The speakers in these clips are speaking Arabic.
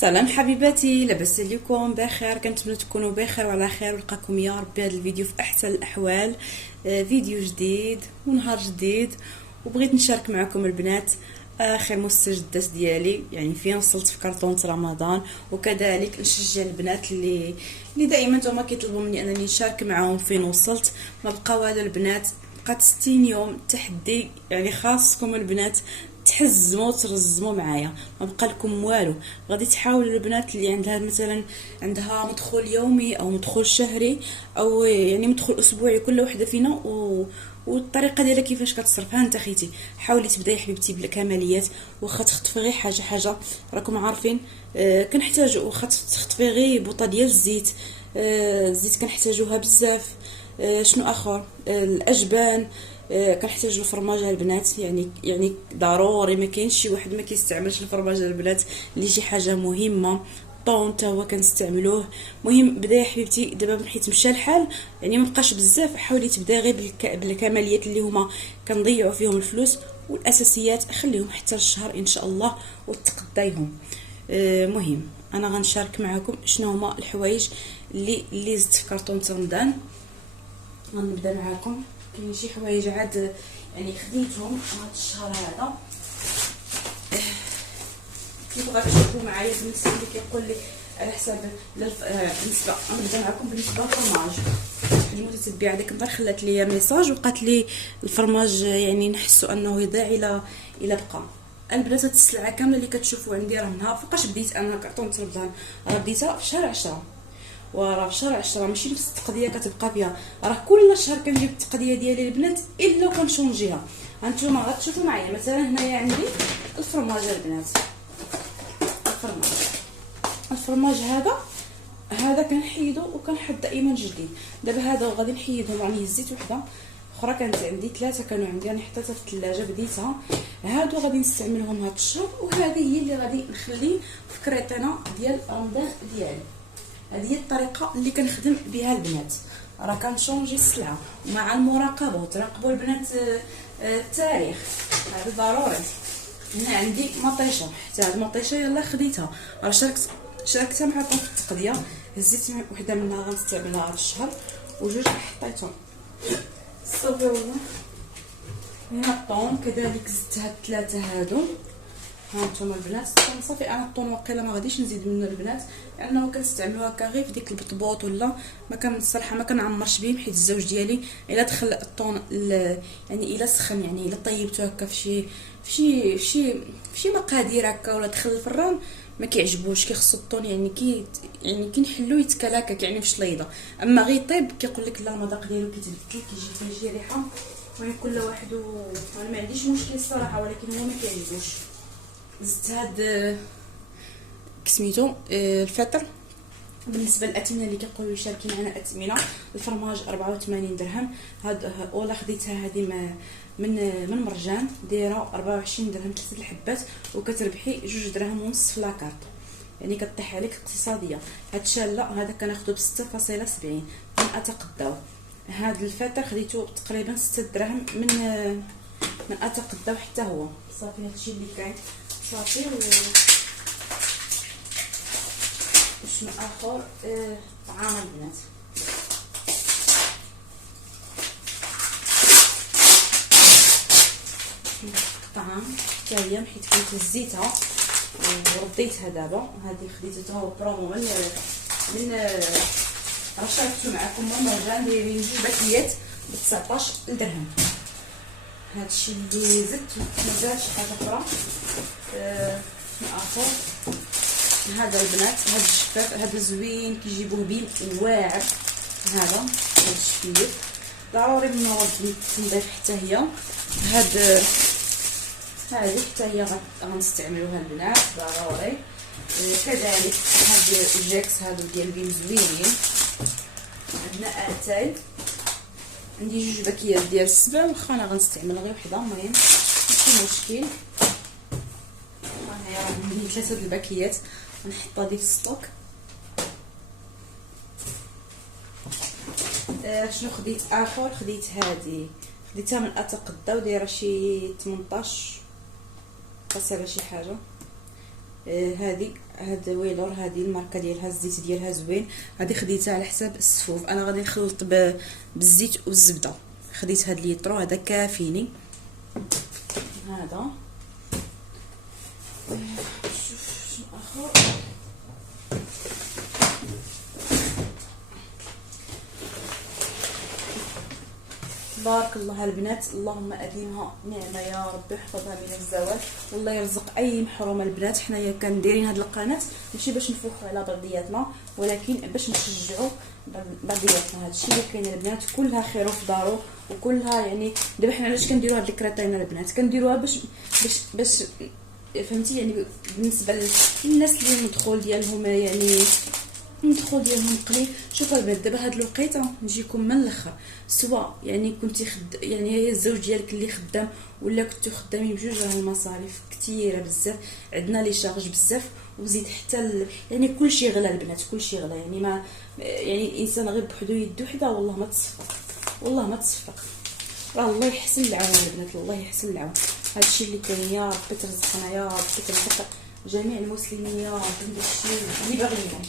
سلام حبيباتي، لاباس عليكم؟ بخير؟ كنتمنى تكونوا بخير وعلى خير ولقاكم يا ربي هذا الفيديو في احسن الاحوال. فيديو جديد ونهار جديد، وبغيت نشارك معكم البنات اخر مستجدات ديالي، يعني فين وصلت في كرتونه رمضان، وكذلك نشجع البنات اللي دائما هما كيطلبوا مني انني نشارك معاهم فين وصلت. ما بقى والو البنات، بقات 60 يوم تحدي، يعني خاصكم البنات تحزموا وترزموا معايا، ما بقى لكم والو. غادي تحاولوا البنات اللي عندها مثلا عندها مدخول يومي او مدخول شهري او يعني مدخول اسبوعي، كل وحده فينا والطريقه ديالها كيفاش كتصرف. ها انت خيتي حاولي تبداي حبيبتي بالكماليات، واخا تخطفي غير حاجه راكم عارفين. كنحتاجوا واخا تخطفي غير بوطه ديال الزيت. الزيت كنحتاجوها بزاف. شنو اخر؟ الاجبان. كنحتاجو الفرماج البنات، يعني ضروري ما كاينش شي واحد ما كيستعملش الفرماج البنات، اللي شي حاجه مهمه. الطون حتى هو كنستعملوه. مهم بداي حبيبتي دابا حيت مشى الحال، يعني ما بقاش بزاف، حاولي تبداي غير بالكماليات اللي هما كنضيعوا فيهم الفلوس، والاساسيات خليهم حتى الشهر ان شاء الله وتقضيهم. مهم انا غنشارك معكم شنو هما الحوايج اللي زدت في كرتون رمضان. غنبدا معكم. كاين شي حوايج عاد يعني خديتهم هذا الشهر هذا، كيف غتشوفوا معايا بالنسبه اللي كيقول لي على حساب بالنسبه. غنبدا معكم بالنسبه للفرماج. المتتبعه ديك النهار خلات لي ميساج وقالت لي الفرماج يعني نحسوا انه يضيع الى بقى. البنات هاد السلعه كامله اللي كتشوفوا عندي راه منها فوقاش بديت انا كرتون رمضان، راه بديتها في شهر 10. وراه في شهر 10 ماشي نفس التقضيه كتبقى فيها، راه كل شهر كنجيب التقضيه ديالي البنات الا كنشونجيها. هانتوما غتشوفوا معايا مثلا هنايا عندي الفرماج البنات. الفرماج هذا كنحيدو وكنحط دائما جديد. دابا هذا غادي نحيدهم، راني هزيت وحده اخرى كانت عندي، 3 كانوا عندي راني حطيتها في الثلاجه بديتها. هادو غادي نستعملهم هاد الشهر، وهذه هي اللي غادي نخلي في كريطينه ديال رمضان ديالي. هذه هي الطريقه اللي كنخدم بها البنات، راه كنشونجي السلعه مع المراقبه وتراقبوا البنات. التاريخ هذا ضروري. هنا عندي مطيشه، حتى هاد المطيشه يلا خديتها، راه شاركتها معكم في التقضيه. هزيت وحده منها غنستعملها هذا الشهر، وجوج حطيتهم. صبروا. هنا الطون كذلك زدت هاد 3 هادو. هانتوما البنات الطون صافي، انا الطون واقيلا ما غاديش نزيد منه البنات، لانه كنستعملوها هكا غير في ديك البطبوط، ولا ما الصراحه ما كنعمرش بهم، حيت الزوج ديالي الا دخل الطون يعني الا سخن، يعني الا طيبته هكا في شي مقادير هكا ولا دخل الفران ما كيعجبوش، كيخصو الطون يعني كنحلو يتكل هكاك يعني في شليضه. اما غير طيب كيقول لك لا المذاق ديالو كيتبدل، كيجي ريحه. المهم كل واحد انا ما عنديش مشكل الصراحه، ولكن هو ما كيعجبوش. زدت هاد كسميتو الفطر. بالنسبه للاثمنه اللي كيقولوا يشاركي معنا اثمنه، الفرماج 84 درهم. هاد ولا خديتها هذه من مرجان، دايره 24 درهم 3 الحبات، وكتربحي 2 درهم ونص في لاكارت، يعني كطيح عليك اقتصاديه. هاد الشاله هذا كناخذو ب 6.70 من اتقداو. هاد الفطر خديته تقريبا 6 دراهم من اتقداو حتى هو. صافي هادشي اللي كاين صافي. وشنو اخر؟ طعام البنات. الطعام حتى هي حيت كنت هزيتها ورديتها دابا. هذه خديتها هو برومو من راه شاركتو معكم مرجان، دايرين 2 باكيات ب 19 درهم. هادشي اللي زدت. مازال شي حاجه اخرى. شنو اخر؟ هذا البنات، هذا الشفاف هذا زوين، كيجيبوه بين واعر. هذا الشفيف ضروري من نوض نضيف حتى هي. هذه حتى هي غنستعملوها البنات ضروري. كذلك هاد الجاكس هادو ديال بين زوينين. عندنا اتاي، عندي 2 باكيات ديال السبع، واخا انا غنستعمل غير وحده، المهم ماشي مشكل. هاهي راه عندي 3 الباكيات غنحطها ديك السطوك. شنو خديت اخر؟ خديت هذه، خديتها من اتقدا ودايره شي 18 قصيره شي حاجه. هاد ويلور، هذه الماركه ديالها، الزيت ديالها زوين. هذه خديتها على حساب السفوف. انا غادي نخلط بالزيت والزبده. خديت هاد ليطرو هذا كافيني. هذا شوف شنو اخر. بارك الله البنات، اللهم اديمها نعمه يا ربي، يحفظها من الزوال، والله يرزق اي محرومه. البنات حنايا كنديرين هاد القناه ماشي باش نفوخوا على بعضياتنا، ولكن باش نشجعوا بعضياتنا. هادشي اللي كاين البنات، كلها خير في دارو، وكلها يعني دابا حنا علاش كنديروا هاد الكريطينه البنات؟ كنديروها باش فهمتي، يعني بالنسبه للناس اللي المدخول ديالهم يعني قليل. شوفوا البنات، دابا هاد الوقيته نجيكم من الاخر، سواء يعني كنتي يعني هي الزوج ديالك اللي خدام، ولا كنتو خدامين بجوج، راه المصاريف كثيره بزاف، عندنا لي شارج بزاف، وزيد حتى يعني كلشي غلا البنات، كلشي غلا. يعني ما يعني الانسان غير بحدو يدو حدا والله ما تصفق، والله ما تصفق. راه الله يحسن العون البنات، الله يحسن العون. هادشي اللي كاين، يا ربي ترزقنا، يا ربي ترزق جميع المسلمين، يا ربي داكشي اللي باغيين،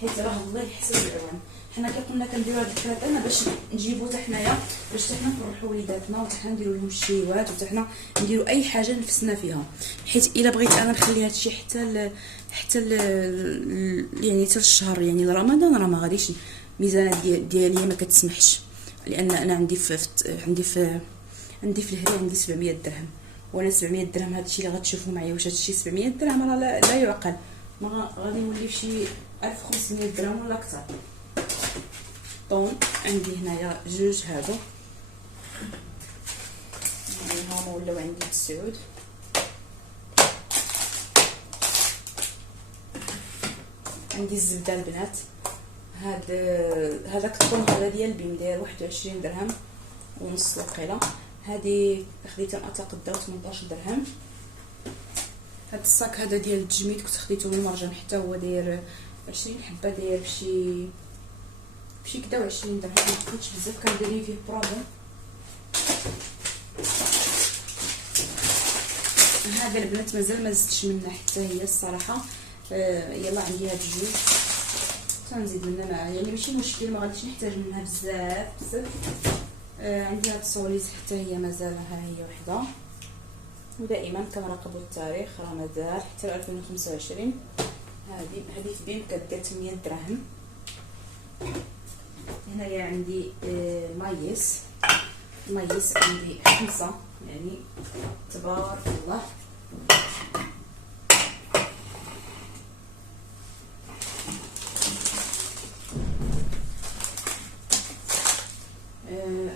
حيت راه الله يحسن العون. حنا كنا كنديروا هاد الكريطينه باش نجيبو حتى حنايا، باش حتى حنا نفرحوا وليداتنا، وحتى حنا نديروا لهم الشيوات، وحتى حنا نديروا اي حاجه نفسنا فيها. حيت الا بغيت انا نخلي هادشي حتى يعني حتى الشهر يعني رمضان، راه ما غاديش الميزانه ديالي ما كتسمحش، لان انا عندي في الهري عندي 700 درهم، وانا 700 درهم هادشي اللي غتشوفوا معايا، واش هادشي 700 درهم راه لا يعقل. ما غادي نولي في شي 1500 درهم ولا اكثر. طون عندي هنايا جوج هادو، يعني هما ولاو عندي بالسعود. عندي الزبده البنات، هذاك الطون هذا ديال بيم داير 21 درهم ونص وقيله. هذه خديتها من اطلق الدواء 18 درهم. هاد الصاك هذا ديال التجميد كنت خديته من المرجان، حتى هو داير 20 حبه، داير بشي كدا 20 درهم. ما لقيتش بزاف، كان دايرين فيه بروبليم. هذا البنات مازال ما زدتش منها حتى هي الصراحه. يلا عندي هاد الجوج تنزيد منها يعني ماشي مشكل، ما غاديش نحتاج منها بزاف. عندي هاد الصوليز حتى هي مازال، ها هي وحده، ودائما كنراقبوا التاريخ، راه مازال حتى 2025. هذه في بيم كدير 8 دراهم. هنايا عندي مايس عندي 5، يعني تبارك الله.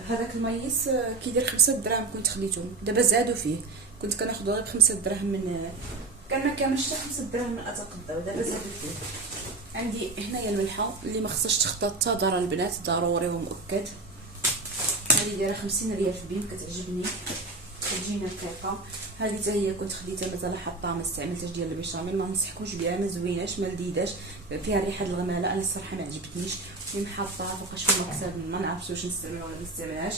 هذاك المايس كيدير 5 دراهم، كنت خديته دابا زادوا فيه، كنت كناخذو غير ب5 دراهم من كان ما كاملش حتى 5 دراهم من اطاق الضو، دابا زادوا فيه. عندي هنايا الملحه اللي ما خصهاش تخطى حتى دار البنات، ضروري ومؤكد. هذه دايره 50 ريال في بيم، كتعجبني كتجينا رقيقه. هذه حتى هي كنت خديتها مازال حاطاها، ما استعملتهاش، ديال البيشاميل. ما ننصحكمش بها، ما زويناش، ما لذيذاش، فيها الريحه الغماله. انا الصراحه ما عجبتنيش، من حاطاها فوقاش في المكتب، ما نعرفش واش نستعملها ولا ما نستعملهاش.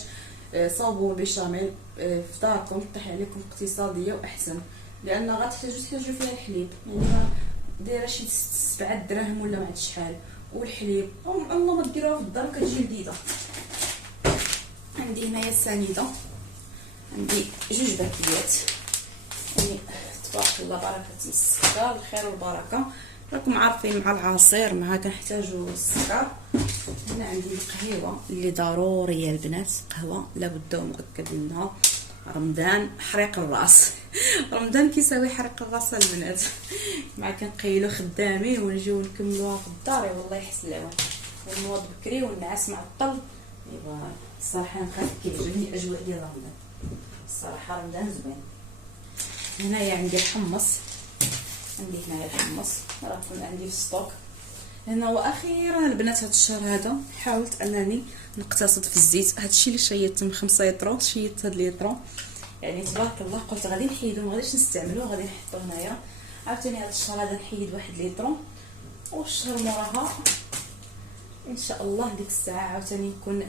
صابون بيشاميل في داركم طيح عليكم اقتصاديه واحسن، لان غتحتاجوا فيها الحليب، يعني دايره شي 7 دراهم ولا ما عرفت شحال، والحليب الله ما ديروها في الدار كتجي لذيذه. عندي هنايا السنيده، عندي جوج باكيات، يعني تبارك الله، بركه السكر، الخير والبركه. راكم عارفين مع العصير مع كنحتاجوا السكر. هنا عندي القهوه اللي ضروريه البنات، قهوه لابد ومؤكد منها. رمضان حريق الراس رمضان كيساوي حريق الراس البنات. مع كنقيلو خدامين ونجيو نكملوها في الدار، والله يحسن العون. ونوض بكري والنعاس معطل، ايوا الصراحه انا كيعجبني الاجواء ديال رمضان، الصراحه رمضان زوين. هنايا عندي الحمص، هنايا الحمص راه كون عندي في ستوك هنا. واخيرا البنات هاد الشهر هذا حاولت انني نقتصد في الزيت. هادشي اللي شيدت من 5 يطرو، شيدت هاد ليطرو، يعني تبارك الله. قلت غادي نحيدو، ما غاديش نستعملوه، غادي نحطو هنايا. عاوتاني هاد الشهر هذا نحيد 1 ليطرو، والشهر موراها ان شاء الله ديك الساعه عاوتاني نكون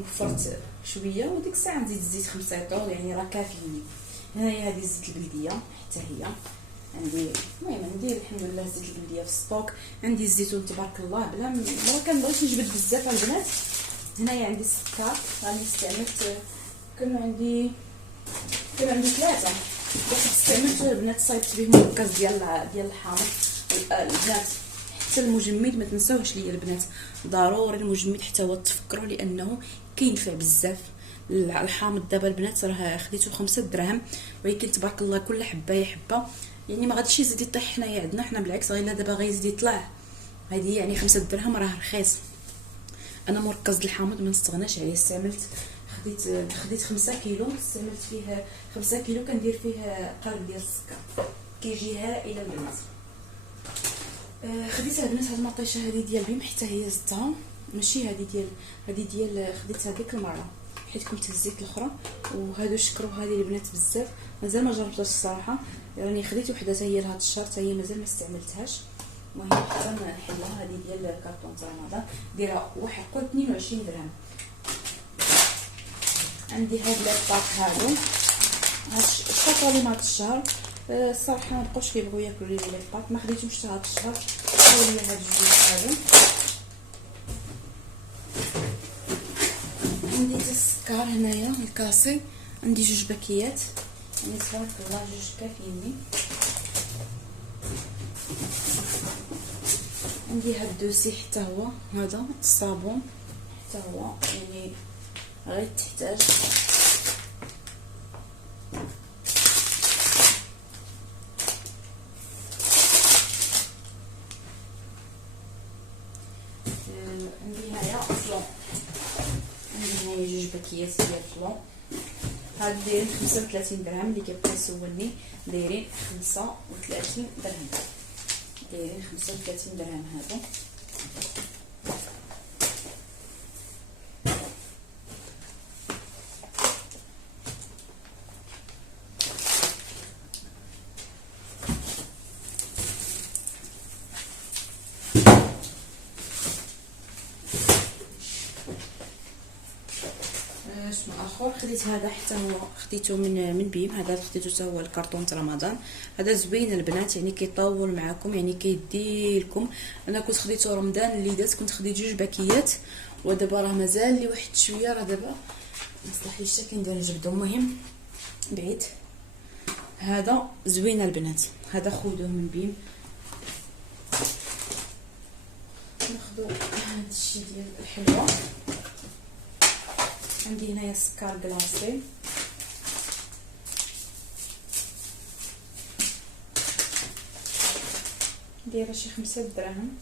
وفرت شويه، وديك الساعه نزيد الزيت 5 يطرو، يعني راه كافيني. هنايا هذه الزيت البلديه حتى هي عندي المهم عندي الحمد لله الزيت البلديه في السطوك. عندي الزيتون تبارك الله بلا ما كنبغيش نجبد بزاف البنات. هنايا عندي السكر راني استعملت كانوا عندي 3 واحد استعملت البنات صايبت بهم الكاس ديال الحامض البنات. حتى المجمد ما تنساوش ليا البنات ضروري المجمد حتى هو تفكروا لانه كينفع بزاف. الحامض دابا البنات راه خديته 5 دراهم ولكن تبارك الله كل حبه حبه يعني ما غاديش يزيد يطيح حنايا عندنا حنا بالعكس غير دابا غيزيد يطلع. هذه يعني 5 دراهم راه رخيص. انا مركز الحامض ما نستغناش عليه. استعملت خديت 5 كيلو استعملت فيه 5 كيلو كندير فيه قالب ديال السكر كيجي هائل البنات. خديت البنات هاد المطيشه هذه ديال بيم حتى هي زدتها ماشي هذه ديال خديتها ديك المره حيت كنت الزيت الاخرى. وهادو شكروا هذه البنات بزاف مازال ما جربتهاش الصراحه. راني خديت وحده حتى هي لهاد الشهر حتى هي مازال ما استعملتهاش. المهم حتى نحلها. هذه ديال كارطون رمضان دايره 22 درهم. عندي هاد لي باك هادو الشوكولاتات الشهر الصراحه ما بقاوش كيبغيو ياكلوا لي باك ما خديتهمش حتى هاد الشهر. حاولوا هاد الجوج هادو. عندي السكر هنايا الكاسي عندي 2 باكيات يعني تبارك الله 2 كافيني. عندي هاد الدوسي حتى هو هذا الصابون حتى هو يعني غير تحتاج. عندي هنايا فلون عندي هنايا 2 باكيات ديال الفلون. هادو دايرين 35 درهم. اللي كيبقى يسولني دايرين 35 درهم. دايرين 35 درهم هادو. شنو اخر خديت هذا حتى هو خديته من بيم. هذا خديته حتى هو الكرتون رمضان. هذا زوين البنات يعني كيطول معكم يعني كيدي لكم. انا كنت خديته رمضان اللي دات كنت خديت 2 باكيات ودابا راه مازال لي واحد شويه راه دابا ما صلحليش حتى كندير نجبدو. المهم بعيد هذا زوين البنات. هذا خذوه من بيم. ناخذ هذا الشيء ديال الحلوه. عندي هنايا سكر كلاصي دايره شي 5 دراهم.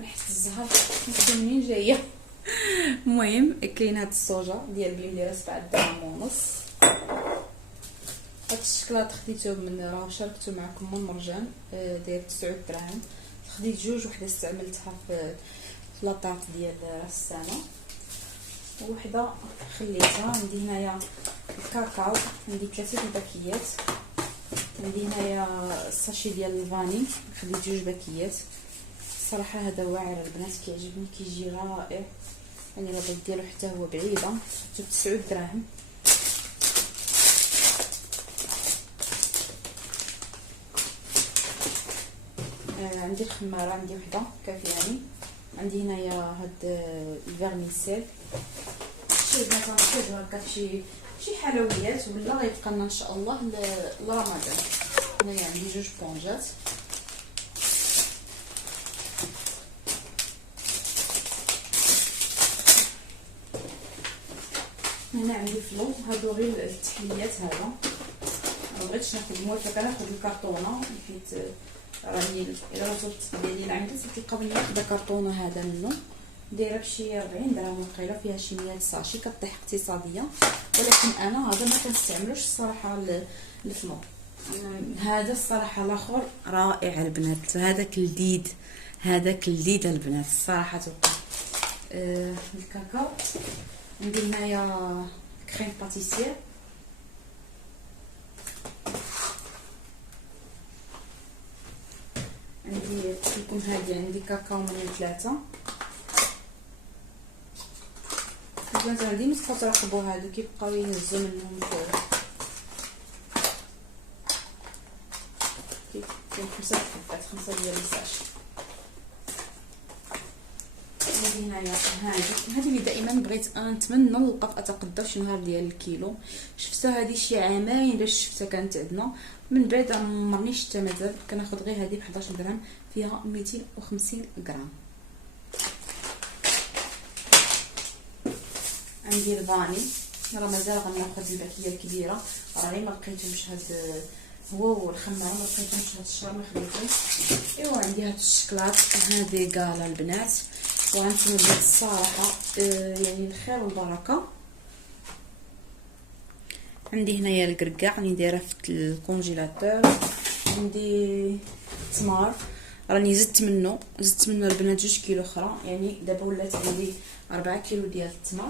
ريحه الزهر نشوف منين جايه. المهم كاين هاد الصوجه ديال بيم دايره 7 دراهم ونص. هاد الشكلاط خديته من راه شاركته معكم من مرجان داير 9 دراهم. خديت 2 وحده استعملتها في لاطاط ديال راس السنه ووحده خليتها. عندي هنايا الكاكاو عندي 3 باكيات. عندي هنايا الساشي ديال الفاني خديت 2 باكيات. الصراحه هذا واعر البنات كيعجبني كيجي رائع يعني الربط ديالو حتى هو بعيده. 9 دراهم. عندي الخماره عندي وحده كافياني. عندي هنايا هاد الفيرميسيل شي بنات غنشريو هكا شي حلويات ولا غيبقى لنا ان شاء الله لرمضان. هنايا عندي 2 بونجات. هنا عندي فلو هادو غير التحليات. هذا ما بغيتش ناخذ موالف كناخذ الكرتونه حيت راني الا وصلت ديالي لعندي تلقاو لي واحده كرتونه هذا منه دايره بشي 40 درهم وقيله فيها شي 100 ساشي كطيح اقتصاديه. ولكن انا هذا ما كنستعملوش الصراحه الفلو. هذا الصراحه الاخر رائع البنات. هذاك اللذيذ البنات الصراحه توقع. الكاكاو عندي هنايا كريم باتيسير. عندي لكم هذه عندي كاكاو من 3. البنات عندي ما تبقاو تراقبوا هادو كيبقاو يهزوا منهم كاين 5 حبات 5 ديال الساش. هنايا هذه اللي دائما بغيت نتمنى نلقى في اتقدى شي نهار ديال الكيلو. شفتها هذه شي عامين باش شفتها كانت عندنا، من بعد عمرني شفتها مازال. كناخذ غير هذه ب 11 درهم، فيها 250 غرام. عندي الفاني راه مازال غناخذ الباكيه الكبيره، راني ما لقيتهمش هاد هو والخماره ما لقيتهمش هاد الشهر ما خديتهمش. ايوا عندي هاد الشكلاط هذه قاله البنات، وغنتمنى بهاد الصراحه يعني الخير والبركه. عندي هنايا الكركاع راني دايره في الكونجيلاتور. عندي تمر راني زدت منه البنات 2 كيلو اخرى، يعني دابا ولات عندي 4 كيلو ديال التمر.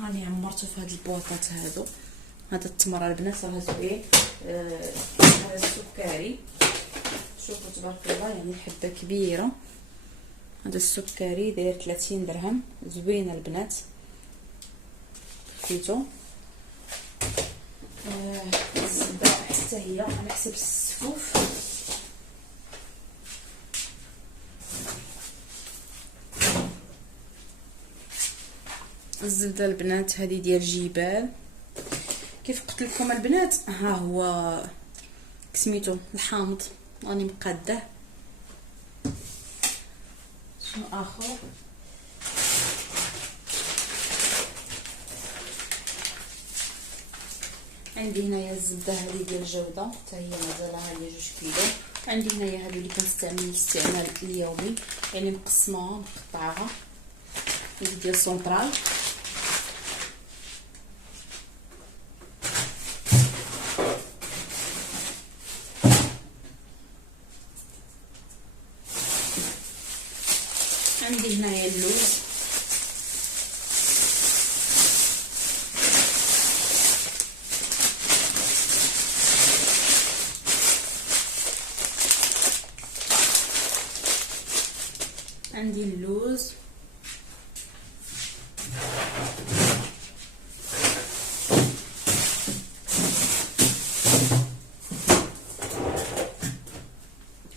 راني عمرته في هاد البواطات هادو. هذا التمر البنات راه زوين. هذا السكري شوفوا تبارك الله، يعني الحبه كبيره. هذا السكري داير 30 درهم، زوينه البنات خديتو. الزبده حتى هي على حسب السفوف. الزبده البنات هذه ديال جبال، كيف قلت لكم البنات ها هو سميتو الحامض راني مقاده. شنو اخر؟ عندي هنايا الزبده هذه ديال الجوده حتى هي مازالها هي 2 كيلو. عندي هنايا هادو اللي كنستعمل الاستعمال اليومي، يعني مقسماها مقطعاها، هذه ديال سونطرال. عندي هنايا اللوز، عندي اللوز.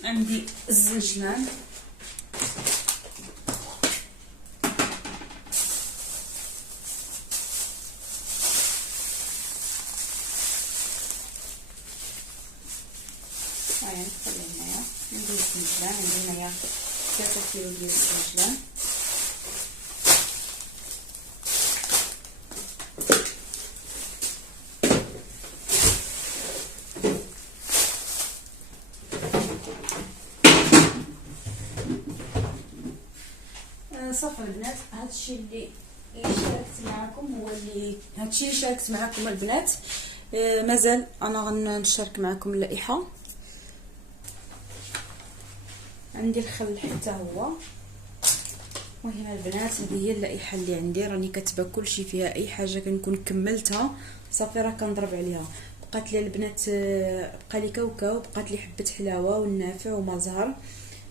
عندي الزنجلان. هاي نخلي هنايا. عندي الزنجلان، عندي هنايا 3 كيلو ديال الزنجلان. صافي البنات، هادشي اللي شاركت معكم هو هادشي اللي شاركت معكم البنات. مازال انا غنشارك معكم اللائحه. عندي الخل حتى هو. المهم البنات هذه هي اللائحه اللي عندي، راني كاتبه كلشي فيها، اي حاجه كنكون كملتها صافي راه كنضرب عليها. بقات لي البنات بقى لي كاوكاو، بقات لي حبه حلاوه والنافع وما زهر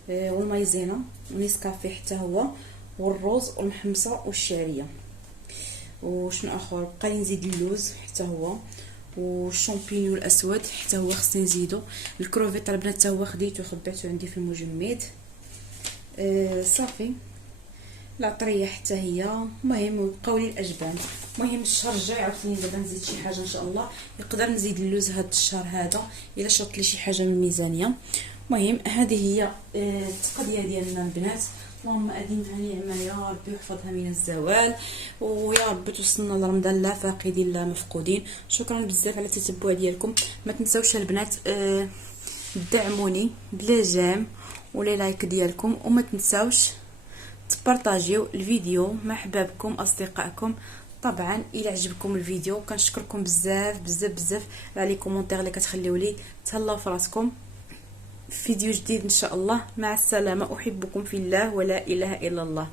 والمايزينا ونيسكافي حتى هو، والروز والمحمصه والشعريه. وشنو اخر؟ بقى لي نزيد اللوز حتى هو، والشامبينيون الاسود حتى هو خصني نزيدو. الكروفيط البنات حتى هو خديته وخبعته عندي في المجمد. صافي العطريه حتى هي. المهم بقاو لي الاجبان. المهم الشهر الجاي عاوتاني دابا نزيد شي حاجه ان شاء الله، يقدر نزيد اللوز هذا الشهر هذا الا شرط لي شي حاجه من الميزانيه. المهم هذه هي التقضيه ديالنا البنات. اللهم اديم على نعمه يا ربي ويحفظها من الزوال، ويا ربي توصلنا لرمضان لا فاقدين لا مفقودين. شكرا بزاف على التتبع ديالكم. ما تنساوش البنات دعموني بلا جام ولا لايك ديالكم، وما تنساوش تبارطاجيو الفيديو مع احبابكم اصدقائكم. طبعا الى عجبكم الفيديو كنشكركم بزاف بزاف بزاف على لي كومونتير اللي كتخليو لي. تهلاو في راسكم. فيديو جديد ان شاء الله. مع السلامه. احبكم في الله ولا اله الا الله.